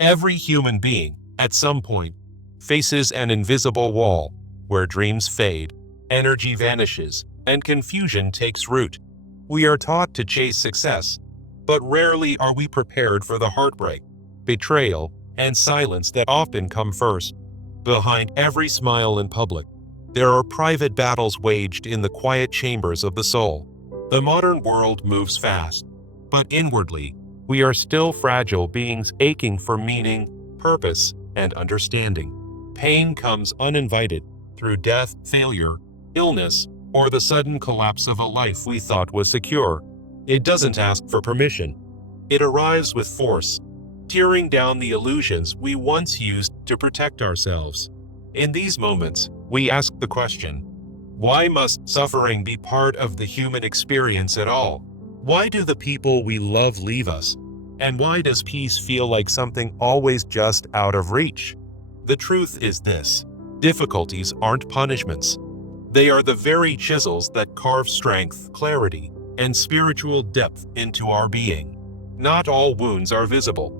Every human being, at some point, faces an invisible wall where dreams fade, energy vanishes, and confusion takes root. We are taught to chase success, but rarely are we prepared for the heartbreak, betrayal, and silence that often come first. Behind every smile in public, there are private battles waged in the quiet chambers of the soul. The modern world moves fast, but inwardly, we are still fragile beings aching for meaning, purpose, and understanding. Pain comes uninvited through death, failure, illness, or the sudden collapse of a life we thought was secure. It doesn't ask for permission. It arrives with force, tearing down the illusions we once used to protect ourselves. In these moments, we ask the question, why must suffering be part of the human experience at all? Why do the people we love leave us? And why does peace feel like something always just out of reach? The truth is this: difficulties aren't punishments. They are the very chisels that carve strength, clarity, and spiritual depth into our being. Not all wounds are visible.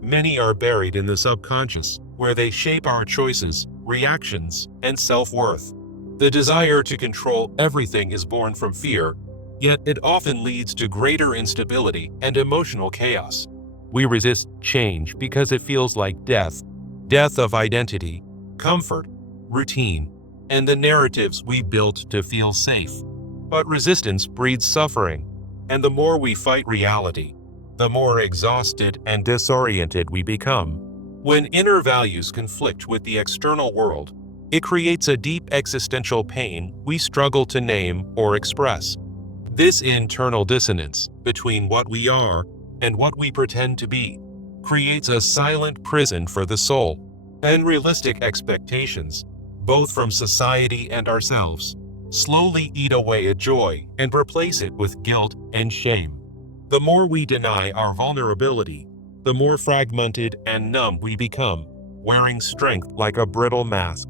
Many are buried in the subconscious, where they shape our choices, reactions, and self-worth. The desire to control everything is born from fear, yet it often leads to greater instability and emotional chaos. We resist change because it feels like death of identity, comfort, routine, and the narratives we built to feel safe. But resistance breeds suffering, and the more we fight reality, the more exhausted and disoriented we become. When inner values conflict with the external world, it creates a deep existential pain we struggle to name or express. This internal dissonance between what we are and what we pretend to be creates a silent prison for the soul. Unrealistic expectations, both from society and ourselves, slowly eat away at joy and replace it with guilt and shame. The more we deny our vulnerability, the more fragmented and numb we become, wearing strength like a brittle mask.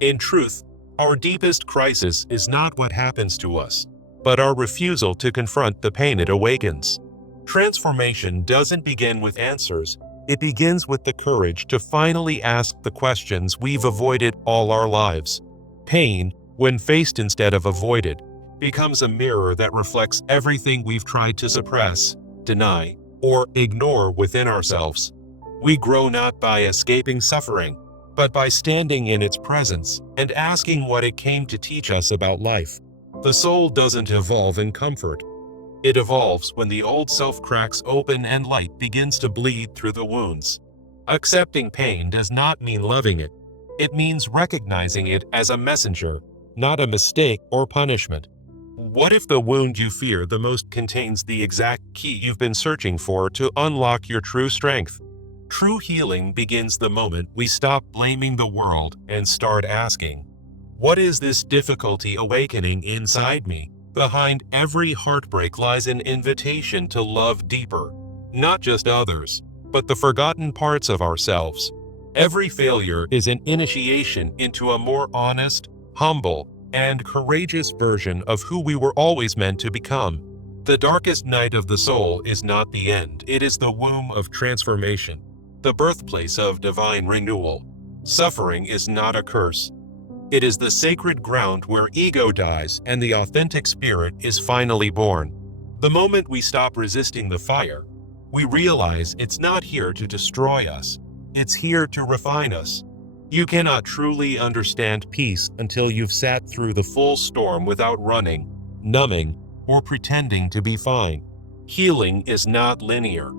In truth, our deepest crisis is not what happens to us, but our refusal to confront the pain it awakens. Transformation doesn't begin with answers. It begins with the courage to finally ask the questions we've avoided all our lives. Pain, when faced instead of avoided, becomes a mirror that reflects everything we've tried to suppress, deny, or ignore within ourselves. We grow not by escaping suffering, but by standing in its presence and asking what it came to teach us about life. The soul doesn't evolve in comfort. It evolves when the old self cracks open and light begins to bleed through the wounds. Accepting pain does not mean loving it. It means recognizing it as a messenger, not a mistake or punishment. What if the wound you fear the most contains the exact key you've been searching for to unlock your true strength? True healing begins the moment we stop blaming the world and start asking, what is this difficulty awakening inside me? Behind every heartbreak lies an invitation to love deeper, not just others, but the forgotten parts of ourselves. Every failure is an initiation into a more honest, humble, and courageous version of who we were always meant to become. The darkest night of the soul is not the end, it is the womb of transformation, the birthplace of divine renewal. Suffering is not a curse. It is the sacred ground where ego dies and the authentic spirit is finally born. The moment we stop resisting the fire, we realize it's not here to destroy us. It's here to refine us. You cannot truly understand peace until you've sat through the full storm without running, numbing, or pretending to be fine. Healing is not linear.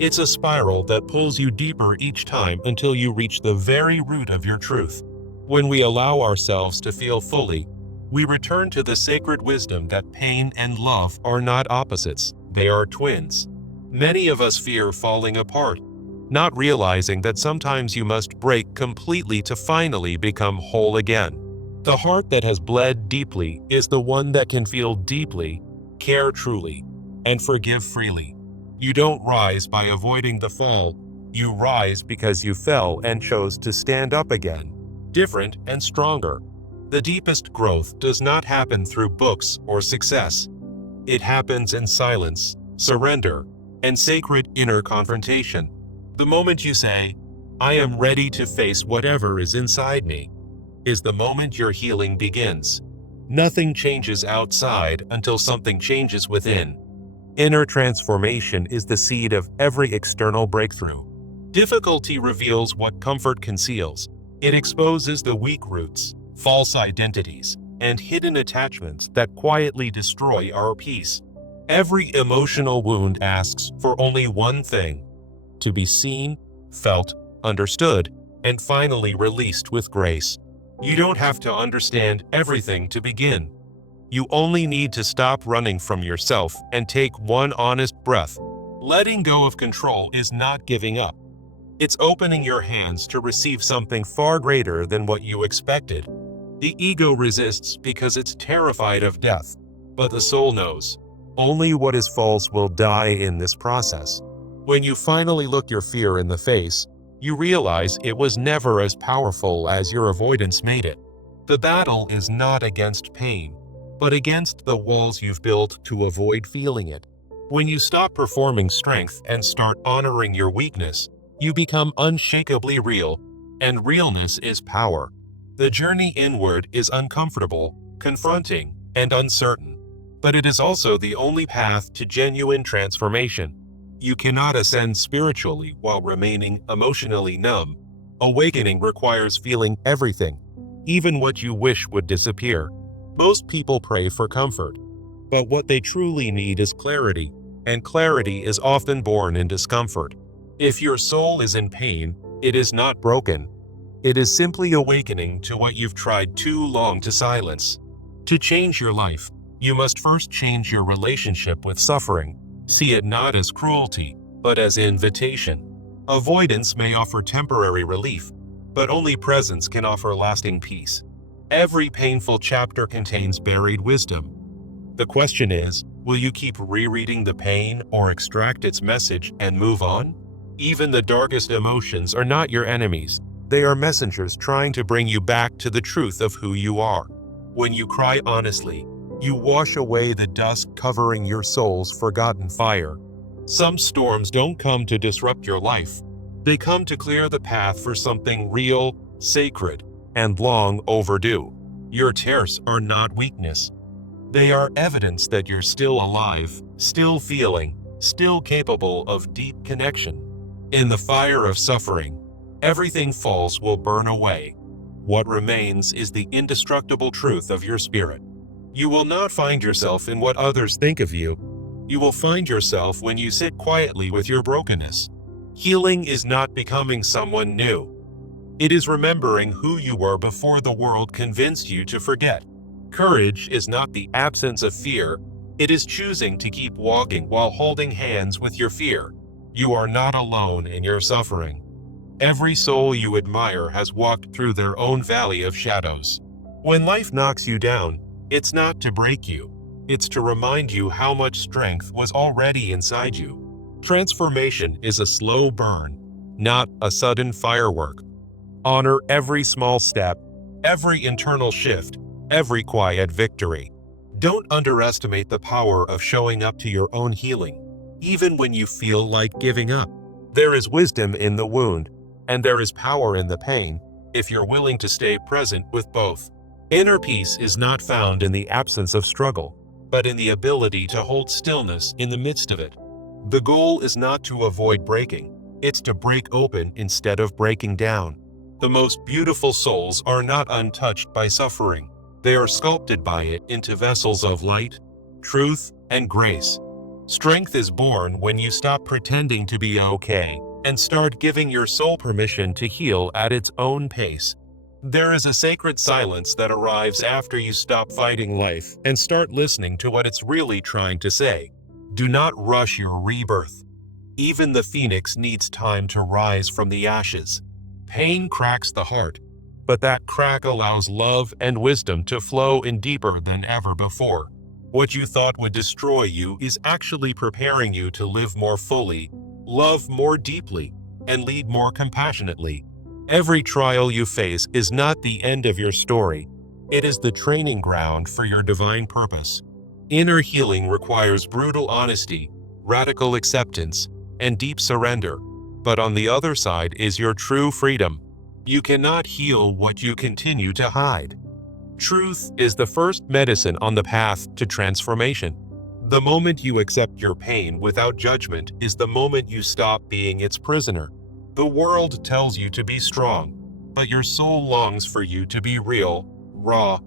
It's a spiral that pulls you deeper each time until you reach the very root of your truth. When we allow ourselves to feel fully, we return to the sacred wisdom that pain and love are not opposites, they are twins. Many of us fear falling apart, not realizing that sometimes you must break completely to finally become whole again. The heart that has bled deeply is the one that can feel deeply, care truly, and forgive freely. You don't rise by avoiding the fall. You rise because you fell and chose to stand up again, different and stronger. The deepest growth does not happen through books or success. It happens in silence, surrender, and sacred inner confrontation. The moment you say, "I am ready to face whatever is inside me," is the moment your healing begins. Nothing changes outside until something changes within. Inner transformation is the seed of every external breakthrough. Difficulty reveals what comfort conceals. It exposes the weak roots, false identities, and hidden attachments that quietly destroy our peace. Every emotional wound asks for only one thing: to be seen, felt, understood, and finally released with grace. You don't have to understand everything to begin. You only need to stop running from yourself and take one honest breath. Letting go of control is not giving up. It's opening your hands to receive something far greater than what you expected. The ego resists because it's terrified of death, but the soul knows only what is false will die in this process. When you finally look your fear in the face, you realize it was never as powerful as your avoidance made it. The battle is not against pain, but against the walls you've built to avoid feeling it. When you stop performing strength and start honoring your weakness, you become unshakably real, and realness is power. The journey inward is uncomfortable, confronting, and uncertain, but it is also the only path to genuine transformation. You cannot ascend spiritually while remaining emotionally numb. Awakening requires feeling everything, even what you wish would disappear. Most people pray for comfort, but what they truly need is clarity, and clarity is often born in discomfort. If your soul is in pain, it is not broken. It is simply awakening to what you've tried too long to silence. To change your life, you must first change your relationship with suffering. See it not as cruelty, but as invitation. Avoidance may offer temporary relief, but only presence can offer lasting peace. Every painful chapter contains buried wisdom. The question is, will you keep rereading the pain or extract its message and move on? Even the darkest emotions are not your enemies. They are messengers trying to bring you back to the truth of who you are. When you cry honestly, you wash away the dust covering your soul's forgotten fire. Some storms don't come to disrupt your life. They come to clear the path for something real, sacred, and long overdue. Your tears are not weakness. They are evidence that you're still alive, still feeling, still capable of deep connection. In the fire of suffering, everything false will burn away. What remains is the indestructible truth of your spirit. You will not find yourself in what others think of you. You will find yourself when you sit quietly with your brokenness. Healing is not becoming someone new. It is remembering who you were before the world convinced you to forget. Courage is not the absence of fear. It is choosing to keep walking while holding hands with your fear. You are not alone in your suffering. Every soul you admire has walked through their own valley of shadows. When life knocks you down, it's not to break you. It's to remind you how much strength was already inside you. Transformation is a slow burn, not a sudden firework. Honor every small step, every internal shift, every quiet victory. Don't underestimate the power of showing up to your own healing, even when you feel like giving up. There is wisdom in the wound, and there is power in the pain, if you're willing to stay present with both. Inner peace is not found in the absence of struggle, but in the ability to hold stillness in the midst of it. The goal is not to avoid breaking, it's to break open instead of breaking down. The most beautiful souls are not untouched by suffering. They are sculpted by it into vessels of light, truth, and grace. Strength is born when you stop pretending to be okay and start giving your soul permission to heal at its own pace. There is a sacred silence that arrives after you stop fighting life and start listening to what it's really trying to say. Do not rush your rebirth. Even the phoenix needs time to rise from the ashes. Pain cracks the heart, but that crack allows love and wisdom to flow in deeper than ever before. What you thought would destroy you is actually preparing you to live more fully, love more deeply, and lead more compassionately. Every trial you face is not the end of your story. It is the training ground for your divine purpose. Inner healing requires brutal honesty, radical acceptance, and deep surrender. But on the other side is your true freedom. You cannot heal what you continue to hide. Truth is the first medicine on the path to transformation. The moment you accept your pain without judgment is the moment you stop being its prisoner. The world tells you to be strong, but your soul longs for you to be real, raw,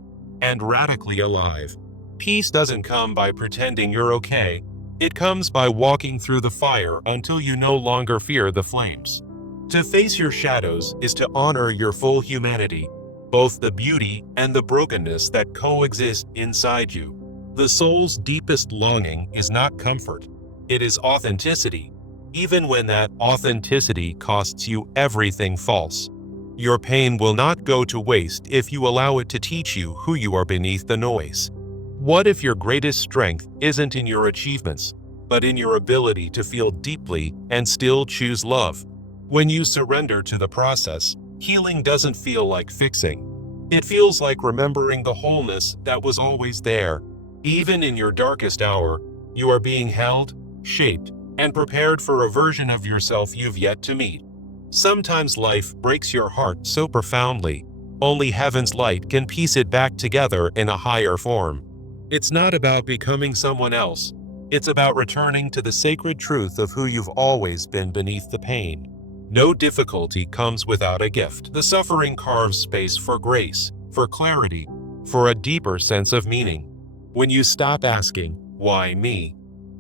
and radically alive. Peace doesn't come by pretending you're okay. It comes by walking through the fire until you no longer fear the flames. To face your shadows is to honor your full humanity, both the beauty and the brokenness that coexist inside you. The soul's deepest longing is not comfort. It is authenticity, even when that authenticity costs you everything false. Your pain will not go to waste if you allow it to teach you who you are beneath the noise. What if your greatest strength isn't in your achievements, but in your ability to feel deeply and still choose love? When you surrender to the process, healing doesn't feel like fixing. It feels like remembering the wholeness that was always there. Even in your darkest hour, you are being held, shaped, and prepared for a version of yourself you've yet to meet. Sometimes life breaks your heart so profoundly, only heaven's light can piece it back together in a higher form. It's not about becoming someone else. It's about returning to the sacred truth of who you've always been beneath the pain. No difficulty comes without a gift. The suffering carves space for grace, for clarity, for a deeper sense of meaning. When you stop asking, "Why me?"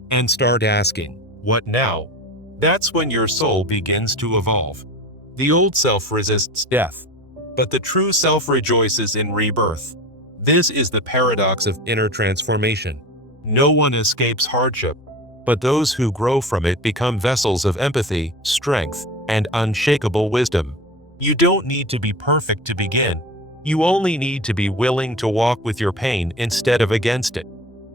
and start asking, "What now?" that's when your soul begins to evolve. The old self resists death, but the true self rejoices in rebirth. This is the paradox of inner transformation. No one escapes hardship, but those who grow from it become vessels of empathy, strength, and unshakable wisdom. You don't need to be perfect to begin. You only need to be willing to walk with your pain instead of against it.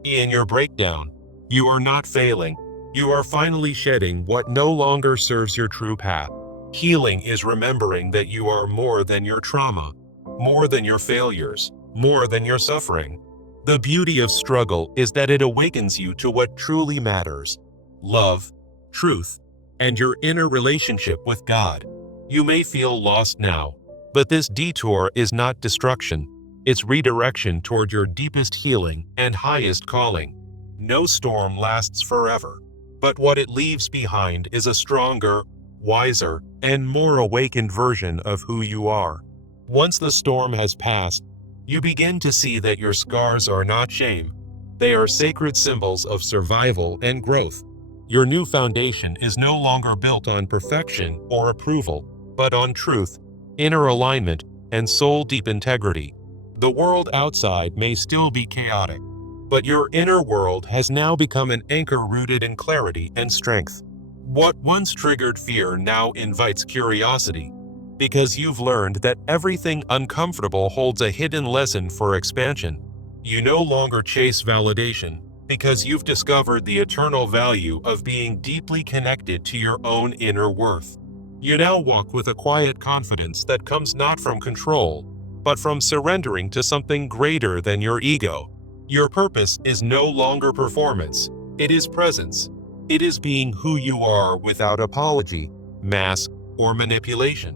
In your breakdown, you are not failing. You are finally shedding what no longer serves your true path. Healing is remembering that you are more than your trauma, more than your failures, more than your suffering. The beauty of struggle is that it awakens you to what truly matters: love, truth, and your inner relationship with God. You may feel lost now, but this detour is not destruction. It's redirection toward your deepest healing and highest calling. No storm lasts forever, but what it leaves behind is a stronger, wiser, and more awakened version of who you are. Once the storm has passed, you begin to see that your scars are not shame. They are sacred symbols of survival and growth. Your new foundation is no longer built on perfection or approval, but on truth, inner alignment, and soul-deep integrity. The world outside may still be chaotic, but your inner world has now become an anchor rooted in clarity and strength. What once triggered fear now invites curiosity, because you've learned that everything uncomfortable holds a hidden lesson for expansion. You no longer chase validation, because you've discovered the eternal value of being deeply connected to your own inner worth. You now walk with a quiet confidence that comes not from control, but from surrendering to something greater than your ego. Your purpose is no longer performance, it is presence. It is being who you are without apology, mask, or manipulation.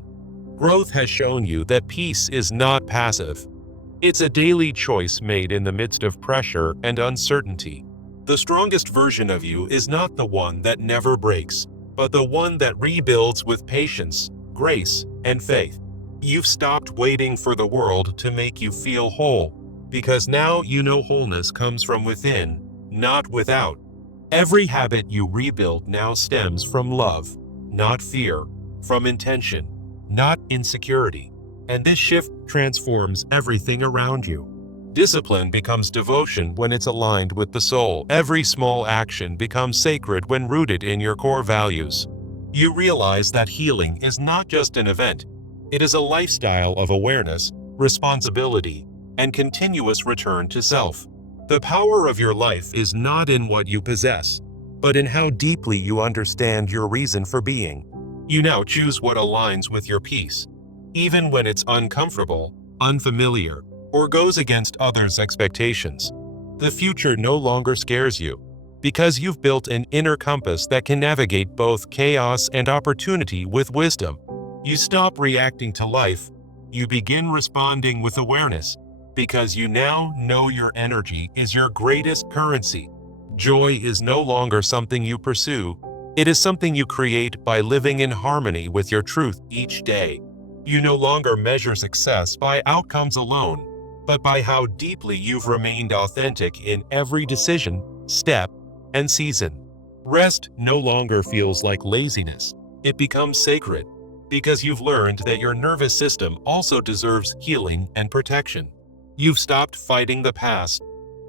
Growth has shown you that peace is not passive. It's a daily choice made in the midst of pressure and uncertainty. The strongest version of you is not the one that never breaks, but the one that rebuilds with patience, grace, and faith. You've stopped waiting for the world to make you feel whole, because now you know wholeness comes from within, not without. Every habit you rebuild now stems from love, not fear, from intention, not insecurity. And this shift transforms everything around you. Discipline becomes devotion when it's aligned with the soul. Every small action becomes sacred when rooted in your core values. You realize that healing is not just an event. It is a lifestyle of awareness, responsibility, and continuous return to self. The power of your life is not in what you possess, but in how deeply you understand your reason for being. You now choose what aligns with your peace, even when it's uncomfortable, unfamiliar, or goes against others' expectations. The future no longer scares you, because you've built an inner compass that can navigate both chaos and opportunity with wisdom. You stop reacting to life. You begin responding with awareness, because you now know your energy is your greatest currency. Joy is no longer something you pursue. It is something you create by living in harmony with your truth each day. You no longer measure success by outcomes alone, but by how deeply you've remained authentic in every decision, step, and season. Rest no longer feels like laziness. It becomes sacred, because you've learned that your nervous system also deserves healing and protection. You've stopped fighting the past,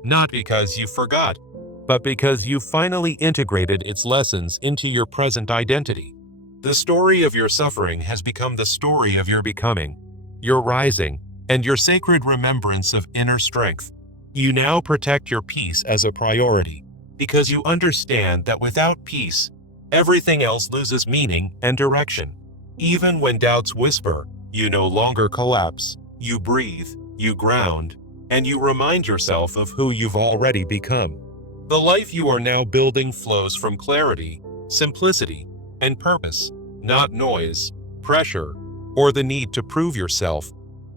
not because you forgot, but because you finally integrated its lessons into your present identity. The story of your suffering has become the story of your becoming, your rising, and your sacred remembrance of inner strength. You now protect your peace as a priority, because you understand that without peace, everything else loses meaning and direction. Even when doubts whisper, you no longer collapse. You breathe, you ground, and you remind yourself of who you've already become. The life you are now building flows from clarity, simplicity, and purpose, not noise, pressure, or the need to prove yourself.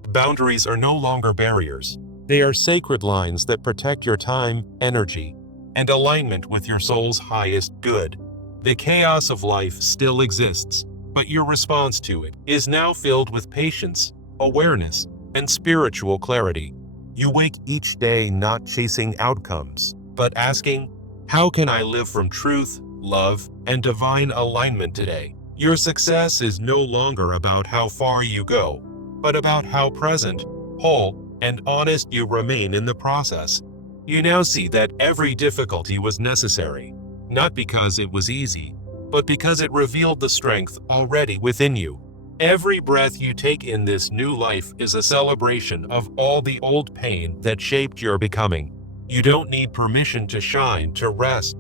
Boundaries are no longer barriers. They are sacred lines that protect your time, energy, and alignment with your soul's highest good. The chaos of life still exists, but your response to it is now filled with patience, awareness, and spiritual clarity. You wake each day not chasing outcomes, but asking, how can I live from truth, love, and divine alignment today? Your success is no longer about how far you go, but about how present, whole, and honest you remain in the process. You now see that every difficulty was necessary, not because it was easy, but because it revealed the strength already within you. Every breath you take in this new life is a celebration of all the old pain that shaped your becoming. You don't need permission to shine, to rest,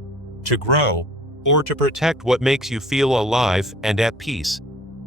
to grow, or to protect what makes you feel alive and at peace.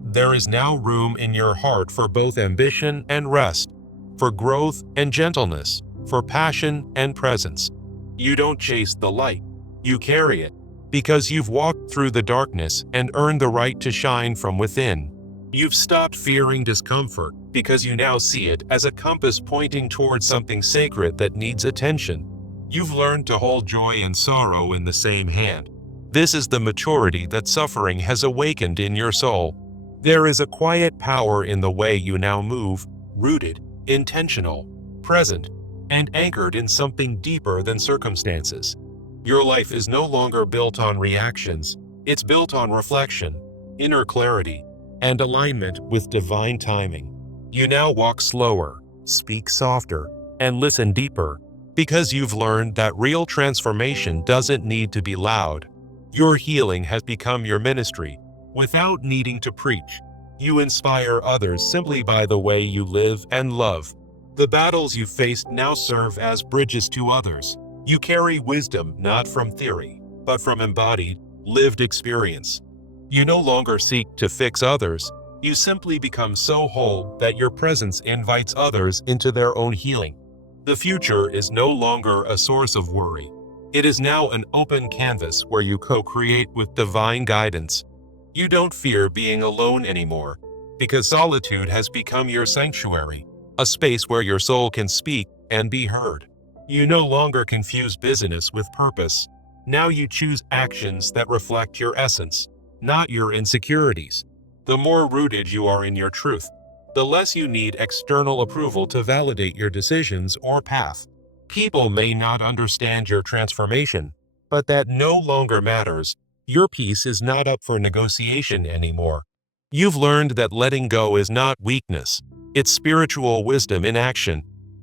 There is now room in your heart for both ambition and rest, for growth and gentleness, for passion and presence. You don't chase the light, you carry it, because you've walked through the darkness and earned the right to shine from within. You've stopped fearing discomfort, because you now see it as a compass pointing towards something sacred that needs attention. You've learned to hold joy and sorrow in the same hand. This is the maturity that suffering has awakened in your soul. There is a quiet power in the way you now move, rooted, intentional, present, and anchored in something deeper than circumstances. Your life is no longer built on reactions. It's built on reflection, inner clarity, and alignment with divine timing. You now walk slower, speak softer, and listen deeper, because you've learned that real transformation doesn't need to be loud. Your healing has become your ministry. Without needing to preach, you inspire others simply by the way you live and love. The battles you faced now serve as bridges to others. You carry wisdom not from theory, but from embodied, lived experience. You no longer seek to fix others. You simply become so whole that your presence invites others into their own healing. The future is no longer a source of worry. It is now an open canvas where you co-create with divine guidance. You don't fear being alone anymore, because solitude has become your sanctuary, a space where your soul can speak and be heard. You no longer confuse busyness with purpose. Now you choose actions that reflect your essence, not your insecurities. The more rooted you are in your truth, the less you need external approval to validate your decisions or path. People may not understand your transformation, but that no longer matters. Your peace is not up for negotiation anymore. You've learned that letting go is not weakness. It's spiritual wisdom in action,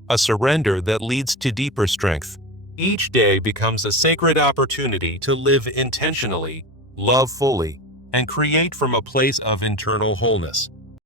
a surrender that leads to deeper strength. Each day becomes a sacred opportunity to live intentionally, love fully, and create from a place of internal wholeness.